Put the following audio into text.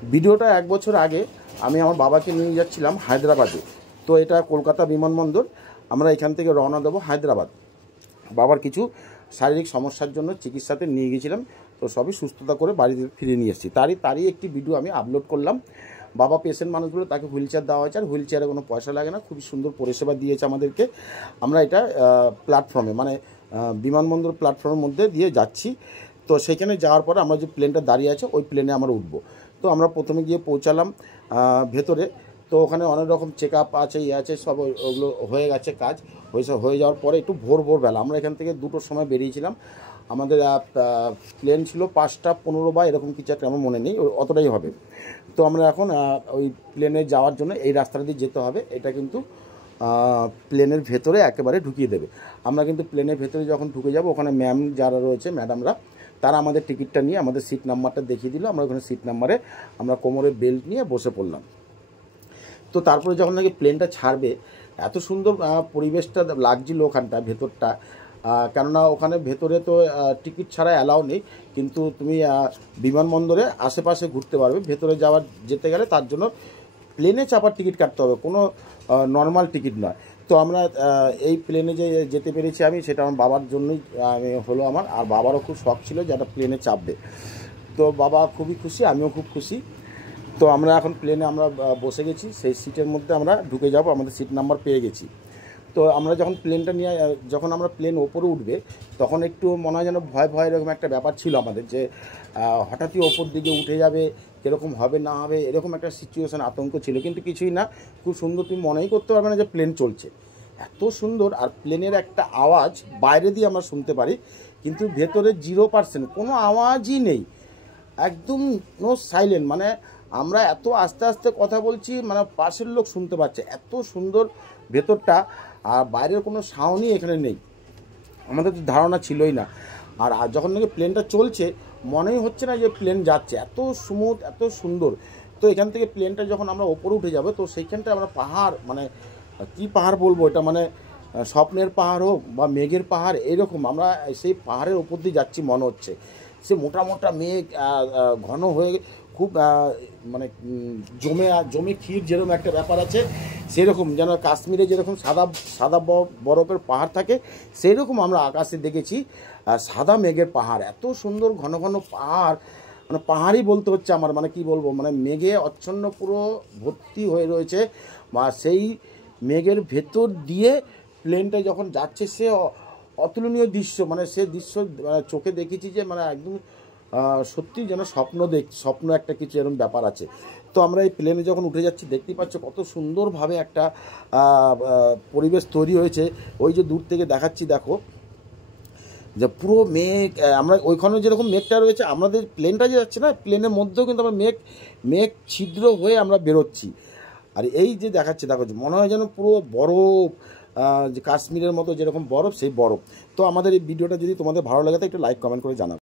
ভিডিওটা 1 বছর আগে আমি আমার বাবাকে নিয়ে যাচ্ছিলাম হায়দ্রাবাদে। তো এটা কলকাতা বিমানবন্দর। আমরা এখান থেকে রওনা দেবো হায়দ্রাবাদ। বাবার কিছু শারীরিক সমস্যার জন্য চিকিৎসাতে নিয়ে গিয়েছিলাম। তো সবই সুস্থতা করে বাড়িতে ফিরে নিয়ে এসেছি। তারই একটি ভিডিও আমি আপলোড করলাম। বাবা পেশেন্ট মানুষগুলো, তাকে হুইল চেয়ার দেওয়া হয়েছে, আর হুইল চেয়ারে কোনো পয়সা লাগে না, খুবই সুন্দর পরিষেবা দিয়েছে আমাদেরকে। আমরা এটা প্ল্যাটফর্মে মানে বিমানবন্দর প্ল্যাটফর্মের মধ্যে দিয়ে যাচ্ছি। তো সেখানে যাওয়ার পরে আমরা যে প্লেনটা দাঁড়িয়ে আছে ওই প্লেনে আমরা উঠবো। তো আমরা প্রথমে গিয়ে পৌঁছালাম ভেতরে। তো ওখানে অনেক রকম চেক আপ আছে, আছে, সব ওগুলো হয়ে গেছে কাজ। হয়ে যাওয়ার পরে একটু ভোরবেলা আমরা এখান থেকে 2টোর সময় বেরিয়েছিলাম। আমাদের প্লেন ছিল 5টা 15 বা এরকম কিছু একটা, আমার মনে নেই, অতটাই হবে। তো আমরা এখন ওই প্লেনে যাওয়ার জন্য এই রাস্তাটা দিয়ে যেতে হবে। এটা কিন্তু প্লেনের ভেতরে একেবারে ঢুকিয়ে দেবে। আমরা কিন্তু প্লেনের ভেতরে যখন ঢুকে যাব, ওখানে ম্যাম যারা রয়েছে, ম্যাডামরা, তারা আমাদের টিকিটটা নিয়ে আমাদের সিট নাম্বারটা দেখিয়ে দিল। আমরা ওখানে সিট নাম্বারে আমরা কোমরে বেল্ট নিয়ে বসে পড়লাম। তো তারপরে যখন নাকি প্লেনটা ছাড়বে, এত সুন্দর পরিবেশটা লাগছিল ওখানটা ভেতরটা। কেননা ওখানে ভেতরে তো টিকিট ছাড়া অ্যালাউ নেই, কিন্তু তুমি বিমানবন্দরে আশেপাশে ঘুরতে পারবে। ভেতরে যেতে গেলে তার জন্য প্লেনে চাপার টিকিট কাটতে হবে, কোনো নর্মাল টিকিট নয়। তো আমরা এই প্লেনে যেতে পেরেছি আমি, সেটা আমার বাবার জন্যই হলো আমার। আর বাবারও খুব শখ ছিল যে একটা প্লেনে চাপবে। তো বাবা খুবই খুশি, আমিও খুব খুশি। তো আমরা এখন প্লেনে আমরা বসে গেছি, সেই সিটের মধ্যে আমরা ঢুকে যাব, আমাদের সিট নাম্বার পেয়ে গেছি। তো আমরা যখন প্লেনটা নিয়ে যখন আমরা প্লেন ওপরে উঠবে, তখন একটু মনে হয় যেন ভয় এরকম একটা ব্যাপার ছিল আমাদের, যে হঠাৎই ওপর দিকে উঠে যাবে, কীরকম হবে না হবে, এরকম একটা সিচুয়েশান, আতঙ্ক ছিল। কিন্তু কিছুই না, খুব সুন্দর, তুমি মনেই করতে পারবে না যে প্লেন চলছে, এত সুন্দর। আর প্লেনের একটা আওয়াজ বাইরে দিয়ে আমরা শুনতে পারি, কিন্তু ভেতরে 0% কোনো আওয়াজই নেই, একদম নো সাইলেন্ট। মানে আমরা এত আস্তে আস্তে কথা বলছি, মানে পাশের লোক শুনতে পাচ্ছে, এত সুন্দর ভেতরটা। আর বাইরের কোনো সাউন্ডই এখানে নেই, আমাদের তো ধারণা ছিলই না। আর যখন নাকি প্লেনটা চলছে, মনেই হচ্ছে না যে প্লেন যাচ্ছে, এত স্মুথ, এত সুন্দর। তো এখান থেকে প্লেনটা যখন আমরা ওপরে উঠে যাবো, তো সেইখানটায় আমরা পাহাড়, মানে কী পাহাড় বলবো, এটা মানে স্বপ্নের পাহাড় হোক বা মেঘের পাহাড়, এরকম আমরা সেই পাহাড়ের ওপর দিয়ে যাচ্ছি মনে হচ্ছে। সে মোটা মোটা মেঘ ঘন হয়ে খুব মানে জমে ক্ষীর যেরকম একটা ব্যাপার আছে, সেরকম যেন কাশ্মীরে যেরকম সাদা বরফের পাহাড় থাকে, সেই রকম আমরা আকাশে দেখেছি সাদা মেঘের পাহাড়। এত সুন্দর ঘন ঘন পাহাড়, মানে পাহাড়ই বলতে হচ্ছে আমার, মানে কি বলবো, মানে মেঘে আচ্ছন্ন পুরো ভর্তি হয়ে রয়েছে। বা সেই মেঘের ভেতর দিয়ে প্লেনটা যখন যাচ্ছে, সে অতুলনীয় দৃশ্য, মানে সে দৃশ্য চোখে দেখেছি যে মানে একদম সত্যি যেন স্বপ্ন একটা কিছু এরকম ব্যাপার আছে। তো আমরা এই প্লেনে যখন উঠে যাচ্ছি, দেখতেই পাচ্ছ কত সুন্দরভাবে একটা পরিবেশ তৈরি হয়েছে। ওই যে দূর থেকে দেখাচ্ছি, দেখো যে পুরো মেঘ, আমরা ওইখানে যেরকম মেঘটা রয়েছে, আমাদের প্লেনটা যে যাচ্ছে না, প্লেনের মধ্যেও কিন্তু আমরা মেঘ ছিদ্র হয়ে আমরা বেরোচ্ছি। আর এই যে দেখাচ্ছে, দেখো মনে হয় যেন পুরো বরফ, যে কাশ্মীরের মতো যেরকম বরফ, সেই বরফ। তো আমাদের এই ভিডিওটা যদি তোমাদের ভালো লাগে, তো একটু লাইক কমেন্ট করে জানাবে।